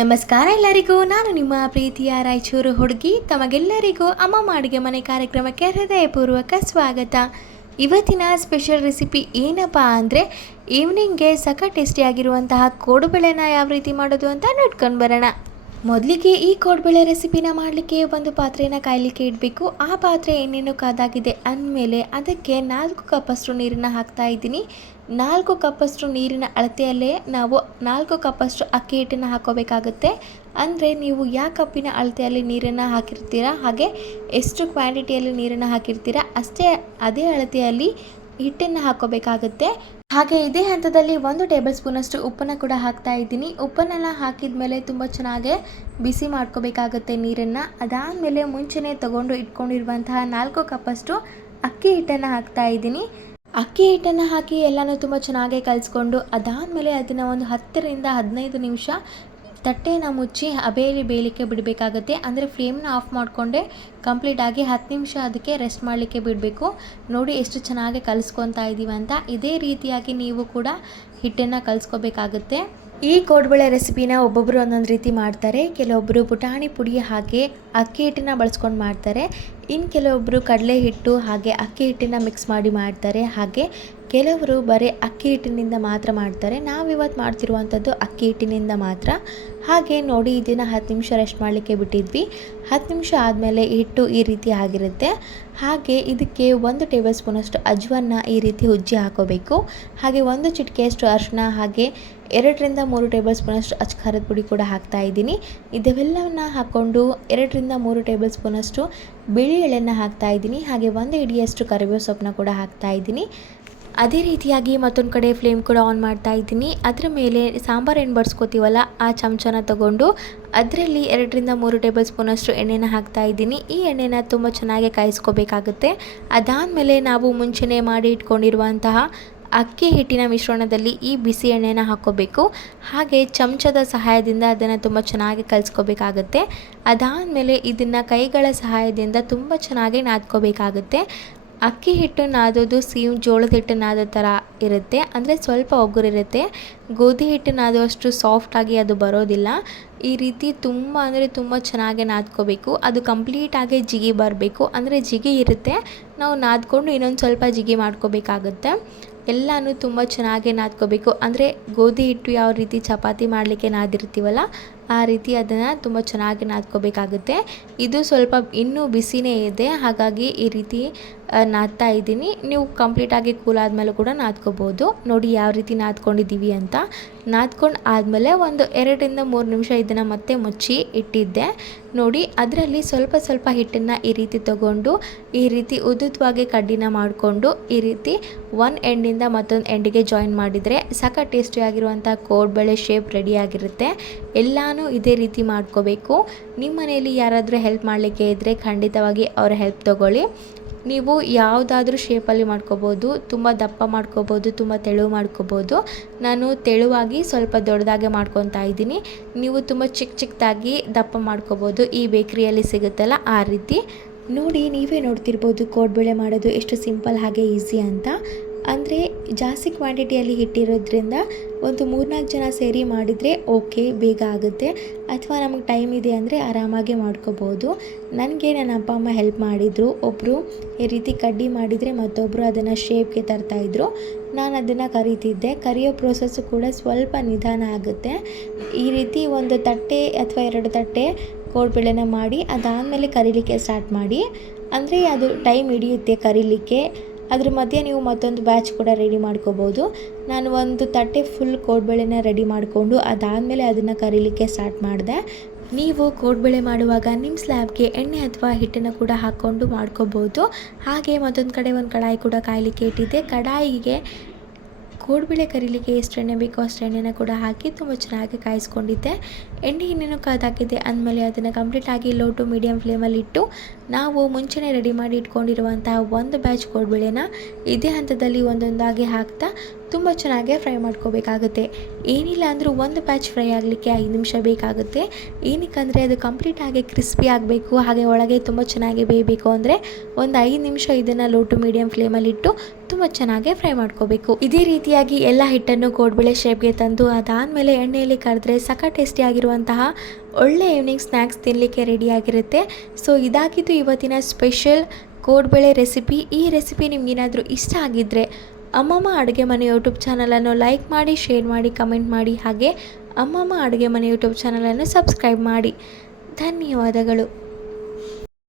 ನಮಸ್ಕಾರ ಎಲ್ಲರಿಗೂ. ನಾನು ನಿಮ್ಮ ಪ್ರೀತಿಯ ರಾಯಚೂರು ಹುಡುಗಿ. ತಮಗೆಲ್ಲರಿಗೂ ಅಮ್ಮ ಅಡುಗೆ ಮನೆ ಕಾರ್ಯಕ್ರಮಕ್ಕೆ ಹೃದಯಪೂರ್ವಕ ಸ್ವಾಗತ. ಇವತ್ತಿನ ಸ್ಪೆಷಲ್ ರೆಸಿಪಿ ಏನಪ್ಪ ಅಂದರೆ ಈವ್ನಿಂಗ್ಗೆ ಸಖತ್ ಟೇಸ್ಟಿಯಾಗಿರುವಂತಹ ಕೋಡುಬಳೆನ ಯಾವ ರೀತಿ ಮಾಡೋದು ಅಂತ ನೋಡ್ಕೊಂಡು ಬರೋಣ. ಮೊದಲಿಗೆ ಈ ಕೋಡುಬಳೆ ರೆಸಿಪಿನ ಮಾಡಲಿಕ್ಕೆ ಒಂದು ಪಾತ್ರೆನ ಕಾಯಲಿಕ್ಕೆ ಇಡಬೇಕು. ಆ ಪಾತ್ರೆ ಎಣ್ಣೆನೂ ಕಾದಾಗಿದೆ ಅಂದಮೇಲೆ ಅದಕ್ಕೆ 4 ಕಪ್ಪಷ್ಟು ನೀರನ್ನು ಹಾಕ್ತಾ ಇದ್ದೀನಿ. 4 ಕಪ್ಪಷ್ಟು ನೀರಿನ ಅಳತೆಯಲ್ಲೇ ನಾವು 4 ಕಪ್ಪಷ್ಟು ಅಕ್ಕಿ ಹಿಟ್ಟನ್ನು ಹಾಕೋಬೇಕಾಗುತ್ತೆ. ಅಂದರೆ ನೀವು ಯಾವ ಕಪ್ಪಿನ ಅಳತೆಯಲ್ಲಿ ನೀರನ್ನು ಹಾಕಿರ್ತೀರಾ, ಹಾಗೆ ಎಷ್ಟು ಕ್ವಾಂಟಿಟಿಯಲ್ಲಿ ನೀರನ್ನು ಹಾಕಿರ್ತೀರಾ ಅದೇ ಅಳತೆಯಲ್ಲಿ ಹಿಟ್ಟನ್ನು ಹಾಕೋಬೇಕಾಗುತ್ತೆ. ಹಾಗೆ ಇದೇ ಹಂತದಲ್ಲಿ 1 ಟೇಬಲ್ ಸ್ಪೂನಷ್ಟು ಉಪ್ಪನ್ನು ಕೂಡ ಹಾಕ್ತಾ ಇದ್ದೀನಿ. ಉಪ್ಪನ್ನೆಲ್ಲ ಹಾಕಿದ ಮೇಲೆ ತುಂಬ ಚೆನ್ನಾಗಿ ಬಿಸಿ ಮಾಡ್ಕೋಬೇಕಾಗುತ್ತೆ ನೀರನ್ನು. ಅದಾದಮೇಲೆ ಮುಂಚೆನೇ ತಗೊಂಡು ಇಟ್ಕೊಂಡಿರುವಂತಹ 4 ಕಪ್ಪಷ್ಟು ಅಕ್ಕಿ ಹಿಟ್ಟನ್ನು ಹಾಕ್ತಾ ಇದ್ದೀನಿ. ಅಕ್ಕಿ ಹಿಟ್ಟನ್ನು ಹಾಕಿ ಎಲ್ಲನೂ ತುಂಬ ಚೆನ್ನಾಗಿ ಕಲಿಸ್ಕೊಂಡು ಅದಾದಮೇಲೆ ಅದನ್ನು ಒಂದು 10 ರಿಂದ 15 ನಿಮಿಷ ತಟ್ಟೆನ ಮುಚ್ಚಿ ಬೇಯಲಿಕ್ಕೆ ಬಿಡಬೇಕಾಗುತ್ತೆ. ಅಂದರೆ ಫ್ಲೇಮ್ನ ಆಫ್ ಮಾಡಿಕೊಂಡೆ ಕಂಪ್ಲೀಟಾಗಿ 10 ನಿಮಿಷ ಅದಕ್ಕೆ ರೆಸ್ಟ್ ಮಾಡಲಿಕ್ಕೆ ಬಿಡಬೇಕು. ನೋಡಿ ಎಷ್ಟು ಚೆನ್ನಾಗಿ ಕಲಿಸ್ಕೊತಾ ಇದ್ದೀವಿ ಅಂತ. ಇದೇ ರೀತಿಯಾಗಿ ನೀವು ಕೂಡ ಹಿಟ್ಟನ್ನು ಕಲಿಸ್ಕೋಬೇಕಾಗುತ್ತೆ. ಈ ಕೋಡುಬಳೆ ರೆಸಿಪಿನ ಒಬ್ಬೊಬ್ಬರು ಒಂದೊಂದು ರೀತಿ ಮಾಡ್ತಾರೆ. ಕೆಲವೊಬ್ಬರು ಪುಟಾಣಿ ಪುಡಿ ಹಾಗೆ ಅಕ್ಕಿ ಹಿಟ್ಟನ್ನು ಬಳಸ್ಕೊಂಡು ಮಾಡ್ತಾರೆ. ಇನ್ನು ಕೆಲವೊಬ್ಬರು ಕಡಲೆ ಹಿಟ್ಟು ಹಾಗೆ ಅಕ್ಕಿ ಹಿಟ್ಟನ್ನು ಮಿಕ್ಸ್ ಮಾಡಿ ಮಾಡ್ತಾರೆ. ಹಾಗೆ ಕೆಲವರು ಬರೀ ಅಕ್ಕಿ ಹಿಟ್ಟಿನಿಂದ ಮಾತ್ರ ಮಾಡ್ತಾರೆ. ನಾವಿವತ್ತು ಮಾಡ್ತಿರುವಂಥದ್ದು ಅಕ್ಕಿ ಹಿಟ್ಟಿನಿಂದ ಮಾತ್ರ. ಹಾಗೆ ನೋಡಿ ಇದನ್ನು 10 ನಿಮಿಷ ರೆಸ್ಟ್ ಮಾಡಲಿಕ್ಕೆ ಬಿಟ್ಟಿದ್ವಿ. 10 ನಿಮಿಷ ಆದಮೇಲೆ ಹಿಟ್ಟು ಈ ರೀತಿ ಆಗಿರುತ್ತೆ. ಹಾಗೆ ಇದಕ್ಕೆ 1 ಟೇಬಲ್ ಸ್ಪೂನಷ್ಟು ಅಜ್ವನ್ನ ಈ ರೀತಿ ಉಜ್ಜಿ ಹಾಕೋಬೇಕು. ಹಾಗೆ 1 ಚಿಟಿಕೆಯಷ್ಟು ಅರಿಶಿನ ಹಾಗೆ 2 ರಿಂದ 3 ಟೇಬಲ್ ಸ್ಪೂನಷ್ಟು ಅಚ್ಚ ಖಾರದ ಪುಡಿ ಕೂಡ ಹಾಕ್ತಾ ಇದ್ದೀನಿ. ಇದೆಲ್ಲವನ್ನು ಹಾಕ್ಕೊಂಡು 2 ರಿಂದ 3 ಟೇಬಲ್ ಸ್ಪೂನಷ್ಟು ಬಿಳಿ ಎಳೆಯನ್ನು ಹಾಕ್ತಾ ಇದ್ದೀನಿ. ಹಾಗೆ 1 ಹಿಡಿಯಷ್ಟು ಕರಿಬೇವು ಸೊಪ್ಪನ್ನ ಕೂಡ ಹಾಕ್ತಾ ಇದ್ದೀನಿ. ಅದೇ ರೀತಿಯಾಗಿ ಮತ್ತೊಂದು ಕಡೆ ಫ್ಲೇಮ್ ಕೂಡ ಆನ್ ಮಾಡ್ತಾ ಇದ್ದೀನಿ. ಅದರ ಮೇಲೆ ಸಾಂಬಾರು ಎಣ್ಣೆ ಬಡಿಸ್ಕೋತೀವಲ್ಲ ಆ ಚಮಚನ ತಗೊಂಡು ಅದರಲ್ಲಿ 2 ರಿಂದ 3 ಟೇಬಲ್ ಸ್ಪೂನಷ್ಟು ಎಣ್ಣೆನ ಹಾಕ್ತಾ ಇದ್ದೀನಿ. ಈ ಎಣ್ಣೆನ ತುಂಬ ಚೆನ್ನಾಗಿ ಕಾಯಿಸ್ಕೋಬೇಕಾಗುತ್ತೆ. ಅದಾದಮೇಲೆ ನಾವು ಮುಂಚೆನೇ ಮಾಡಿ ಇಟ್ಕೊಂಡಿರುವಂತಹ ಅಕ್ಕಿ ಹಿಟ್ಟಿನ ಮಿಶ್ರಣದಲ್ಲಿ ಈ ಬಿಸಿ ಎಣ್ಣೆನ ಹಾಕ್ಕೋಬೇಕು. ಹಾಗೆ ಚಮಚದ ಸಹಾಯದಿಂದ ಅದನ್ನು ತುಂಬ ಚೆನ್ನಾಗಿ ಕಲಿಸ್ಕೋಬೇಕಾಗುತ್ತೆ. ಅದಾದಮೇಲೆ ಇದನ್ನು ಕೈಗಳ ಸಹಾಯದಿಂದ ತುಂಬ ಚೆನ್ನಾಗಿ ನಾದ್ಕೋಬೇಕಾಗುತ್ತೆ. ಅಕ್ಕಿ ಹಿಟ್ಟು ನಾದೋದು ಜೋಳದ ಹಿಟ್ಟು ನಾದೋ ಥರ ಇರುತ್ತೆ. ಅಂದರೆ ಸ್ವಲ್ಪ ಒಗ್ಗರಿರುತ್ತೆ. ಗೋಧಿ ಹಿಟ್ಟು ನಾದೋಷ್ಟು ಸಾಫ್ಟಾಗಿ ಅದು ಬರೋದಿಲ್ಲ. ಈ ರೀತಿ ತುಂಬ ಚೆನ್ನಾಗಿ ನಾದ್ಕೋಬೇಕು. ಅದು ಕಂಪ್ಲೀಟಾಗಿ ಜಿಗಿ ಬರಬೇಕು. ಅಂದರೆ ಜಿಗಿ ಇರುತ್ತೆ, ನಾವು ನಾದ್ಕೊಂಡು ಇನ್ನೊಂದು ಸ್ವಲ್ಪ ಜಿಗಿ ಮಾಡ್ಕೋಬೇಕಾಗುತ್ತೆ. ಎಲ್ಲನೂ ತುಂಬ ಚೆನ್ನಾಗಿ ನಾದ್ಕೋಬೇಕು. ಅಂದರೆ ಗೋಧಿ ಹಿಟ್ಟು ಯಾವ ರೀತಿ ಚಪಾತಿ ಮಾಡಲಿಕ್ಕೆ ನಾದಿರ್ತೀವಲ್ಲ ಆ ರೀತಿ ಅದನ್ನು ತುಂಬ ಚೆನ್ನಾಗಿ ನಾದ್ಕೋಬೇಕಾಗುತ್ತೆ. ಇದು ಸ್ವಲ್ಪ ಇನ್ನೂ ಬಿಸಿನೇ ಇದೆ, ಹಾಗಾಗಿ ಈ ರೀತಿ ನಾದ್ತಾ ಇದ್ದೀನಿ. ನೀವು ಕಂಪ್ಲೀಟಾಗಿ ಕೂಲ್ ಆದಮೇಲೆ ಕೂಡ ನಾದ್ಕೋಬೋದು. ನೋಡಿ ಯಾವ ರೀತಿ ನಾದ್ಕೊಂಡಿದ್ದೀವಿ ಅಂತ. ನಾದ್ಕೊಂಡು ಆದಮೇಲೆ ಒಂದು 2 ರಿಂದ 3 ನಿಮಿಷ ಇದನ್ನು ಮತ್ತೆ ಮುಚ್ಚಿ ಇಟ್ಟಿದ್ದೆ. ನೋಡಿ ಅದರಲ್ಲಿ ಸ್ವಲ್ಪ ಹಿಟ್ಟನ್ನು ಈ ರೀತಿ ತಗೊಂಡು ಈ ರೀತಿ ಉದ್ದುತ್ತವಾಗಿ ಕಡ್ಡಿನ ಮಾಡಿಕೊಂಡು ಈ ರೀತಿ ಒಂದು ಎಂಡಿಂದ ಮತ್ತೊಂದು ಎಂಡಿಗೆ ಜಾಯಿನ್ ಮಾಡಿದರೆ ಸಖತ್ ಟೇಸ್ಟಿಯಾಗಿರುವಂಥ ಕೋಡುಬಳೆ ಶೇಪ್ ರೆಡಿಯಾಗಿರುತ್ತೆ. ಎಲ್ಲನೂ ಇದೇ ರೀತಿ ಮಾಡ್ಕೋಬೇಕು. ನಿಮ್ಮ ಮನೆಯಲ್ಲಿ ಯಾರಾದರೂ ಹೆಲ್ಪ್ ಮಾಡಲಿಕ್ಕೆ ಇದ್ದರೆ ಖಂಡಿತವಾಗಿ ಅವರ ಹೆಲ್ಪ್ ತೊಗೊಳ್ಳಿ. ನೀವು ಯಾವುದಾದ್ರೂ ಶೇಪಲ್ಲಿ ಮಾಡ್ಕೋಬೋದು. ತುಂಬ ದಪ್ಪ ಮಾಡ್ಕೋಬೋದು, ತುಂಬ ತೆಳು ಮಾಡ್ಕೋಬೋದು. ನಾನು ತೆಳುವಾಗಿ ಸ್ವಲ್ಪ ದೊಡ್ಡದಾಗೆ ಮಾಡ್ಕೊತಾ ಇದ್ದೀನಿ. ನೀವು ತುಂಬ ಚಿಕ್ಕದಾಗಿ ದಪ್ಪ ಮಾಡ್ಕೋಬೋದು. ಈ ಬೇಕ್ರಿಯಲ್ಲಿ ಸಿಗುತ್ತಲ್ಲ ಆ ರೀತಿ. ನೋಡಿ ನೀವೇ ನೋಡ್ತಿರ್ಬೋದು ಕೋಡುಬಳೆ ಮಾಡೋದು ಎಷ್ಟು ಸಿಂಪಲ್ ಹಾಗೆ ಈಸಿ ಅಂತ. ಅಂದರೆ ಜಾಸ್ತಿ ಕ್ವಾಂಟಿಟಿಯಲ್ಲಿ ಹಿಟ್ಟಿರೋದ್ರಿಂದ ಒಂದು 3-4 ಜನ ಸೇರಿ ಮಾಡಿದರೆ ಓಕೆ, ಬೇಗ ಆಗುತ್ತೆ. ಅಥವಾ ನಮಗೆ ಟೈಮ್ ಇದೆ ಅಂದರೆ ಆರಾಮಾಗಿ ಮಾಡ್ಕೋಬೋದು. ನನಗೆ ನನ್ನ ಅಪ್ಪ ಅಮ್ಮ ಹೆಲ್ಪ್ ಮಾಡಿದರು. ಒಬ್ಬರು ಈ ರೀತಿ ಕಡ್ಡಿ ಮಾಡಿದರೆ ಮತ್ತೊಬ್ಬರು ಅದನ್ನು ಶೇಪ್ಗೆ ತರ್ತಾಯಿದ್ರು. ನಾನು ಅದನ್ನು ಕರಿತಿದ್ದೆ. ಕರಿಯೋ ಪ್ರೋಸೆಸ್ಸು ಕೂಡ ಸ್ವಲ್ಪ ನಿಧಾನ ಆಗುತ್ತೆ. ಈ ರೀತಿ ಒಂದು ತಟ್ಟೆ ಅಥವಾ 2 ತಟ್ಟೆ ಕೋಡುಬಳೆನ ಮಾಡಿ ಅದಾದಮೇಲೆ ಕರೀಲಿಕ್ಕೆ ಸ್ಟಾರ್ಟ್ ಮಾಡಿ. ಅಂದರೆ ಅದು ಟೈಮ್ ಹಿಡಿಯುತ್ತೆ ಕರೀಲಿಕ್ಕೆ. ಅದ್ರ ಮಧ್ಯೆ ನೀವು ಮತ್ತೊಂದು ಬ್ಯಾಚ್ ಕೂಡ ರೆಡಿ ಮಾಡ್ಕೋಬೋದು. ನಾನು ಒಂದು ತಟ್ಟೆ ಫುಲ್ ಕೋಡುಬಳೆನ ರೆಡಿ ಮಾಡಿಕೊಂಡು ಅದಾದಮೇಲೆ ಅದನ್ನು ಕರೀಲಿಕ್ಕೆ ಸ್ಟಾರ್ಟ್ ಮಾಡಿದೆ. ನೀವು ಕೋಡುಬಳೆ ಮಾಡುವಾಗ ನಿಮ್ಮ ಸ್ಲ್ಯಾಬ್ಗೆ ಎಣ್ಣೆ ಅಥವಾ ಹಿಟ್ಟನ್ನು ಕೂಡ ಹಾಕ್ಕೊಂಡು ಮಾಡ್ಕೋಬೋದು. ಹಾಗೆ ಮತ್ತೊಂದು ಕಡೆ ಒಂದು ಕಡಾಯಿ ಕೂಡ ಕಾಯಲಿಕ್ಕೆ ಇಟ್ಟಿದ್ದೆ. ಕಡಾಯಿಗೆ ಕೋಡುಬಳೆ ಕರೀಲಿಕ್ಕೆ ಎಷ್ಟು ಎಣ್ಣೆ ಬೇಕೋ ಅಷ್ಟು ಎಣ್ಣೆನ ಕೂಡ ಹಾಕಿ ತುಂಬ ಚೆನ್ನಾಗಿ ಕಾಯಿಸ್ಕೊಂಡಿದ್ದೆ. ಎಣ್ಣೆ ಇನ್ನೇನು ಕಾದಾಕಿದೆ ಅಂದಮೇಲೆ ಅದನ್ನು ಕಂಪ್ಲೀಟಾಗಿ ಲೋ ಟು ಮೀಡಿಯಮ್ ಫ್ಲೇಮಲ್ಲಿ ಇಟ್ಟು ನಾವು ಮುಂಚೆನೇ ರೆಡಿ ಮಾಡಿ ಇಟ್ಕೊಂಡಿರುವಂಥ ಒಂದು ಬ್ಯಾಚ್ ಕೋಡುಬಳೆನ ಇದೇ ಹಂತದಲ್ಲಿ ಒಂದೊಂದಾಗಿ ಹಾಕ್ತಾ ತುಂಬ ಚೆನ್ನಾಗಿ ಫ್ರೈ ಮಾಡ್ಕೋಬೇಕಾಗುತ್ತೆ. ಏನಿಲ್ಲ ಅಂದರೂ ಒಂದು ಬ್ಯಾಚ್ ಫ್ರೈ ಆಗಲಿಕ್ಕೆ 5 ನಿಮಿಷ ಬೇಕಾಗುತ್ತೆ. ಏನಕ್ಕಂದರೆ ಅದು ಕಂಪ್ಲೀಟಾಗಿ ಕ್ರಿಸ್ಪಿ ಆಗಬೇಕು, ಹಾಗೆ ಒಳಗೆ ತುಂಬ ಚೆನ್ನಾಗಿ ಬೇಯಬೇಕು ಅಂದರೆ ಒಂದು 5 ನಿಮಿಷ ಇದನ್ನು ಲೋ ಟು ಮೀಡಿಯಮ್ ಫ್ಲೇಮಲ್ಲಿಟ್ಟು ತುಂಬ ಚೆನ್ನಾಗಿ ಫ್ರೈ ಮಾಡ್ಕೋಬೇಕು. ಇದೇ ರೀತಿಯಾಗಿ ಎಲ್ಲ ಹಿಟ್ಟನ್ನು ಕೋಡ್ಬಳೆ ಶೇಪ್ಗೆ ತಂದು ಅದಾದಮೇಲೆ ಎಣ್ಣೆಯಲ್ಲಿ ಕರೆದ್ರೆ ಸಖತ್ ಟೇಸ್ಟಿಯಾಗಿರುವಂತಹ ಒಳ್ಳೆ ಈವ್ನಿಂಗ್ ಸ್ನ್ಯಾಕ್ಸ್ ತಿನ್ನಲಿಕ್ಕೆ ರೆಡಿಯಾಗಿರುತ್ತೆ. ಸೊ ಇದಾಗಿದ್ದು ಇವತ್ತಿನ ಸ್ಪೆಷಲ್ ಕೋಡ್ಬಳೆ ರೆಸಿಪಿ. ಈ ರೆಸಿಪಿ ನಿಮಗೇನಾದರೂ ಇಷ್ಟ ಆಗಿದ್ದರೆ ಅಮ್ಮಮ್ಮ ಅಡುಗೆ ಮನೆ ಯೂಟ್ಯೂಬ್ ಚಾನಲನ್ನು ಲೈಕ್ ಮಾಡಿ, ಶೇರ್ ಮಾಡಿ, ಕಮೆಂಟ್ ಮಾಡಿ, ಹಾಗೆ ಅಮ್ಮಮ್ಮ ಅಡುಗೆ ಮನೆ ಯೂಟ್ಯೂಬ್ ಚಾನಲನ್ನು ಸಬ್ಸ್ಕ್ರೈಬ್ ಮಾಡಿ. ಧನ್ಯವಾದಗಳು.